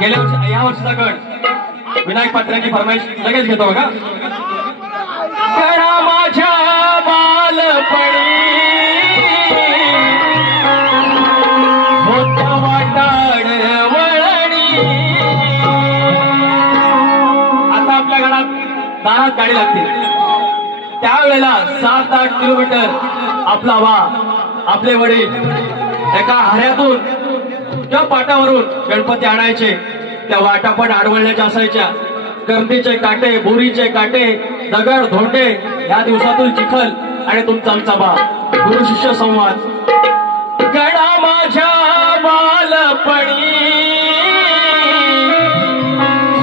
गेल्या वर्षी या वर्षीचा गण विनायक पात्र्यांची फरमाईश लगेच घेतो बघा. गणा माझ्या बालपणी होत्या वाटाड वळणी. आता आपल्या गणात दारात गाडी लागते त्यावेळेला 7-8 किलोमीटर आपला वा आपले वडील एका हऱ्यातून त्या पाटावरून गणपती आणायचे. त्या वाटा पण आडवळण्याच्या असायच्या. गर्दीचे काटे, बोरीचे काटे, दगड, धोंडे या दिवसातून चिखल आणि तुमचा आमचा बा गुरु शिष्य संवाद. गणा माझ्या बालपणी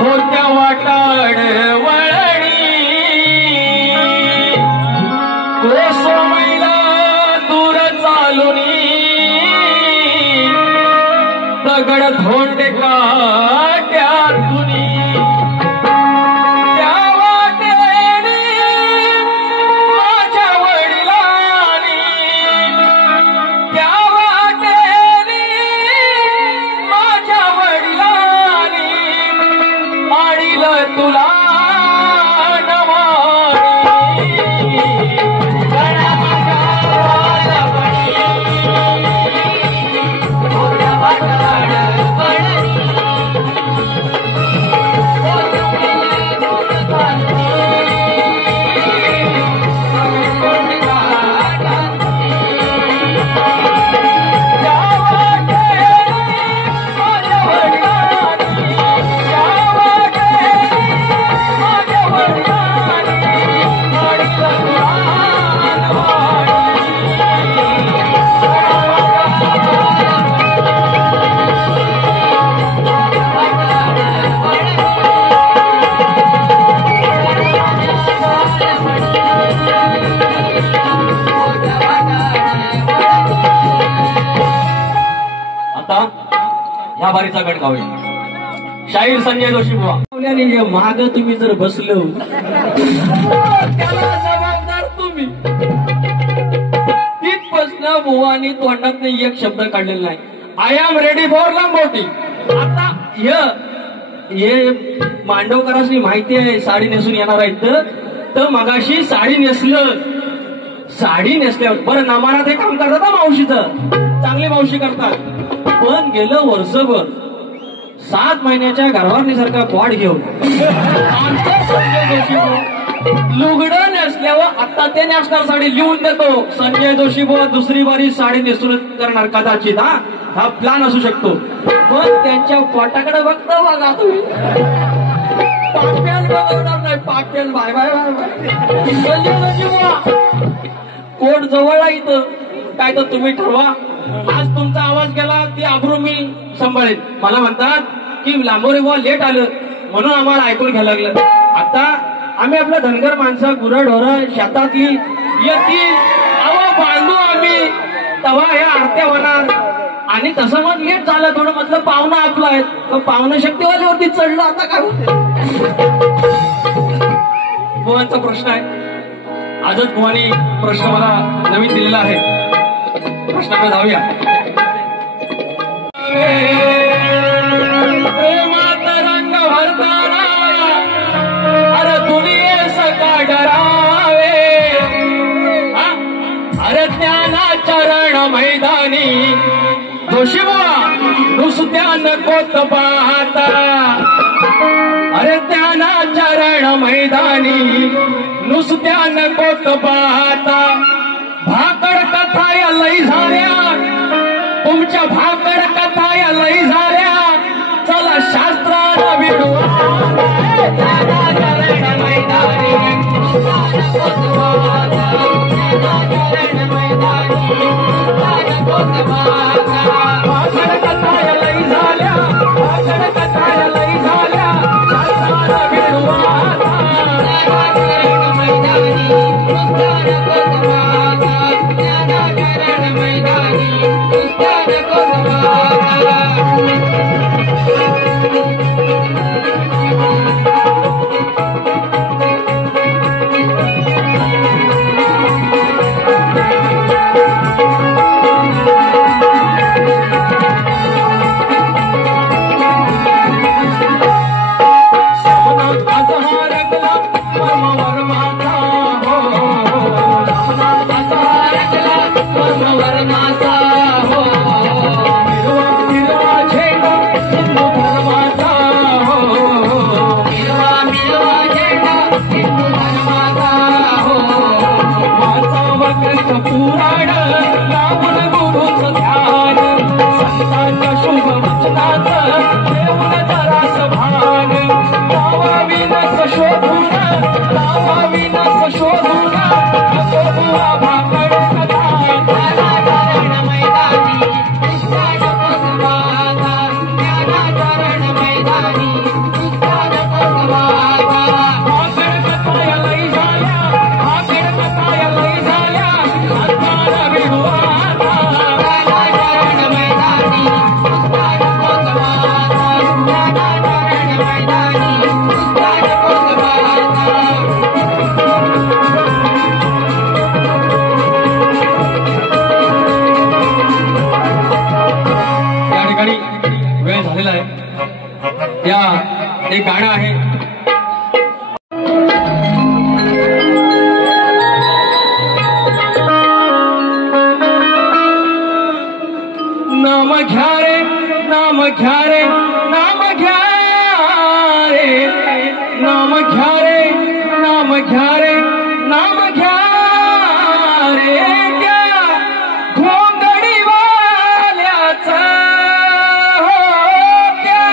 होत्या वाटाड वळणी. कोसोमैला दूर चालुनी दगड धोंडे काट्यातुनी. त्या वाटेने माझ्या वडिलांनी, त्या वाटेने माझ्या वडिलांनी आणलं तुला ह्या बारीचा गण गाऊया. शाहीर संजय जोशी बुवा. महाग तुम्ही जर बसलो त्याला जबाबदार तुम्ही. तिथपासून बुवानी तोंडात एक शब्द काढलेला नाही. आय एम रेडी फॉर लंगोटी. आता हे मांडवकरांनी माहिती आहे साडी नेसून येणार आहेत तर मगाशी साडी नेसलं. साडी नेसल्यावर बरं नामानात हे काम करतात मावशीचं, चांगली मावशी करतात. पण गेलं वर्षभर 7 महिन्याच्या गर्भारणीसारखा पॉड घेऊन लुगडं नेसल्यावर आता ते नेसणार साडी लिहून देतो. संजय जोशी बुवा दुसरी बारी साडी नेसून करणार कदाचित. हा प्लॅन असू शकतो. पण त्यांच्या पोटाकडे बघतो बघा तुम्ही. पाटेल बघणार नाही. Patel bye bye bye bye. Sanjay Joshi बुवा कोट जवळ इथं काय तर तुम्ही ठरवा. आज तुमचा आवाज गेला ती आबरू मी सांभाळेल. मला म्हणतात की लांबोरे बुवा लेट आलं म्हणून आम्हाला ऐकून घ्यायला लागलं. आता आम्ही आपल्या धनगर माणसं गुरढोरं शेतातली येतील अहो बांधू आम्ही तेव्हा ह्या आरत्या होणार. आणि तसं मग लेट झालं थोडं म्हटलं पाहुणं आपलं आहे. पाहुणं शक्तीवाल्यावरती चढलं. आता काय होते बुवांचा प्रश्न आहे. आजच बुवानी प्रश्न मला नवीन दिलेला आहे. प्रश्नाकडे जाऊया. प्रेमात रंग भरताना अरे दुनियेस का डरावे. अरे ज्ञानाचरण मैदानी जोशीबुवा नुसत्या नकोत पाहता. अरे ज्ञानाचरण मैदानी नुसत्या नकोत पाहता. भाकड कथा या लई झाल्या तुमच्या भाकड कथा या लई झाल्या. चला शास्त्राला विडवा भाकड कथा या लई झाल्या. भाकड कथा या लई झाल्या. शास्त्राला विडवा ठिकाणी वेळ झालेला आहे। या एक गाणं आहे, नाम घ्या रे नाम घ्या रे नाम घ्या रे नाम घ्या रे नाम घ्या रे नाम घ्या रे त्या घोंगडी वाल्याचा हो त्या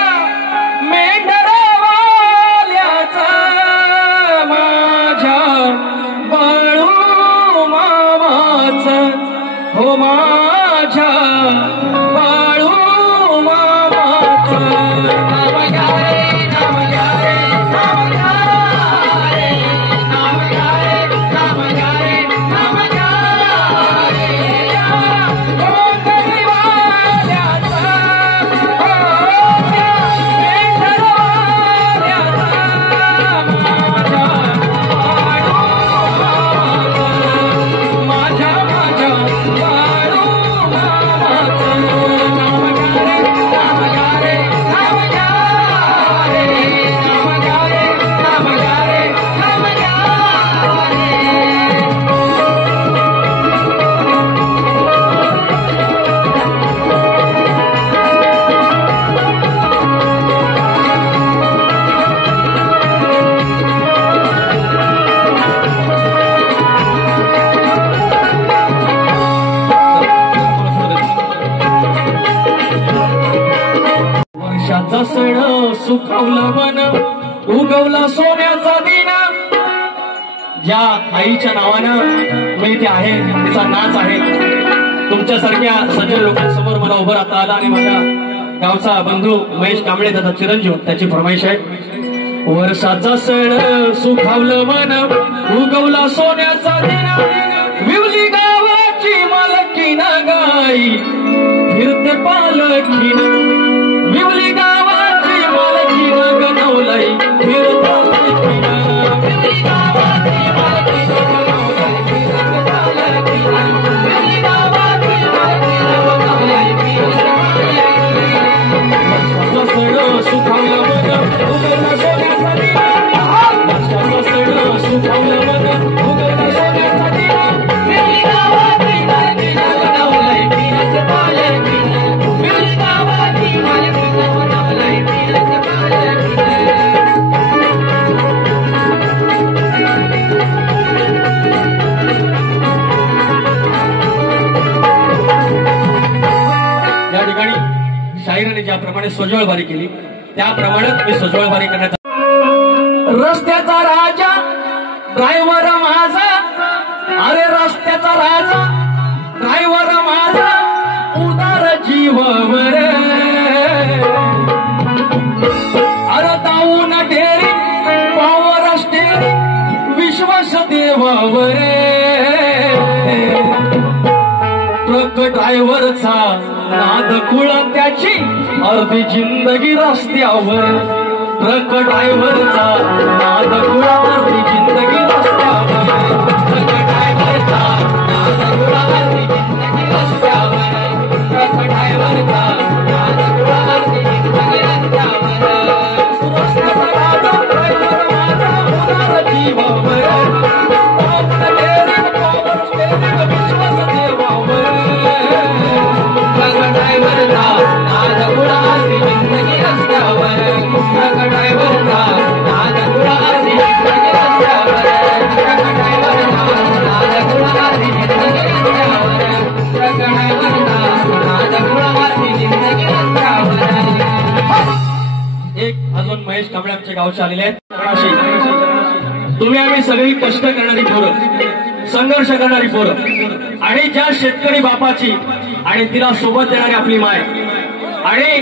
मेंढरा वाल्याचा माझ्या बाळू मामाचा हो माझ्या बाळू मामाचा नाम घ्या रे नाम घ्या रे नाम घ्या रे नाम घ्या रे नाम घ्या रे नाम घ्या रे घोंगडी वाल्याचा हो त्या मेंढरा वाल्याचा माझ्या बाळू मामाचा नाम घ्या रे नाम घ्या रे नाम घ्या रे नाम घ्या रे नाम घ्या रे नाम घ्या रे वर्षाचा सण सुखावलं मन उगवला सोन्याचा दिना ज्या आईच्या नावानं मी इथे आहे तिचा नाच आहे। तुमच्यासारख्या सज्जन लोकांसमोर मला उभं राहता आला आणि माझ्या गावचा बंधू महेश कांबळे त्याचा चिरंजीव त्याची फरमाईश आहे। वर्षाचा सण सुखावलं मन उगवला सोन्याचा दिना विवली गावाची मालकीन गाई फिरते पालखीन विवली गावाची मालकीन गणवलाई फिरता पालखीन विवली गावाची मालकीन गणवलाई फिरते पालखीन विवली गावाची मालकीन गणवलाई फिरते पालखीन सण सुखावलं मन उगवला सोन्याचा दिना वर्षाचा सण सुखावलं मन उगवला सोन्याचा दिना विवली गावाची मालकीन गणवलाई फिरते पालखीन विवली गावाची मालकीन गणवलाई फिरते पालखीन या ठिकाणी शाहिराने ज्याप्रमाणे स्वजवळबारी केली त्याप्रमाणेच मी स्वजवळबारी करण्याचा रस्त्याचा राजा ड्रायव्हर माझा अरे रस्त्याचा राजा ड्रायव्हर माझा उदार जीवावर अरे दाऊन डेरी पॉवर स्टेरिंग विश्वास देवावर ट्रक ड्रायव्हरचा नाद कुळा त्याची अर्धी जिंदगी रस्त्यावर ट्रक ड्रायव्हरचा नाद कुळा अर्धी जिंदगी रस्त्यावर ट्रक ड्रायव्हरचा नाद कुळा अर्धी जिंदगी रस्त्यावर ट्रक ड्रायव्हरचा नाद कुळा अर्धी जिंदगी रस्त्यावर रस्त्याचा राजा ड्रायव्हर माझा उदार जीवावर विश्वास देवावर ट्रक ड्रायव्हरचा नाद कुळा अर्धी जिंदगी रस्त्यावर ट्रक ड्रायव्हरचा नाद कुळा अर्धी जिंदगी रस्त्यावर ट्रक ड्रायव्हरचा नाद कुळा अर्धी जिंदगी रस्त्यावर ट्रक ड्रायव्हरचा नाद कुळा अर्धी जिंदगी रस्त्यावर। एक अजून महेश कांबळे आमच्या गावचे आलेले आहेत। तुम्ही आम्ही सगळी कष्ट करणारी पोरं संघर्ष करणारी पोरं आणि ज्या शेतकरी बापाची आणि तिला सोबत देणारी आपली माय आणि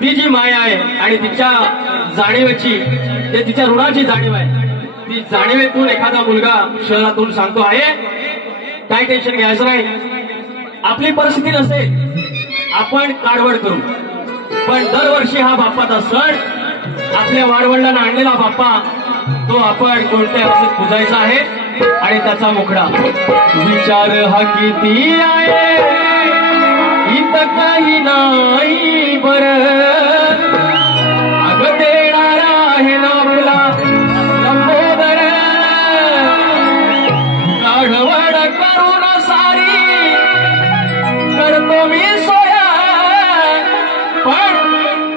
ती जी माय आहे आणि तिच्या जाणीवेची जे तिच्या ऋणाची जाणीव आहे ती जाणीवेतून एखादा मुलगा शहरातून सांगतो आहे काय टेन्शन घ्यायचं नाही आपली परिस्थिती नसेल आपण काढवड करू पण दरवर्षी हा बाप्पाचा सण आपल्या वाडवडिलांना आणलेला बाप्पा तो आपण कोणत्या अवस्थेत पुजायचा आहे आणि त्याचा मुखडा विचार हा किती आहे इतर काही नाही बर अग देणार आहे ना आपला लंबोदर काढवड करून सारी करतो मी सोया पण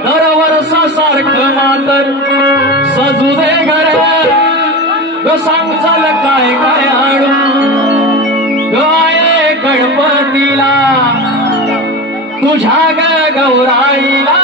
दरवर्षासारखं मातर सजू दे घर सांग चल काय काय आणू गाय गणपतीला तुझ्या गौराईला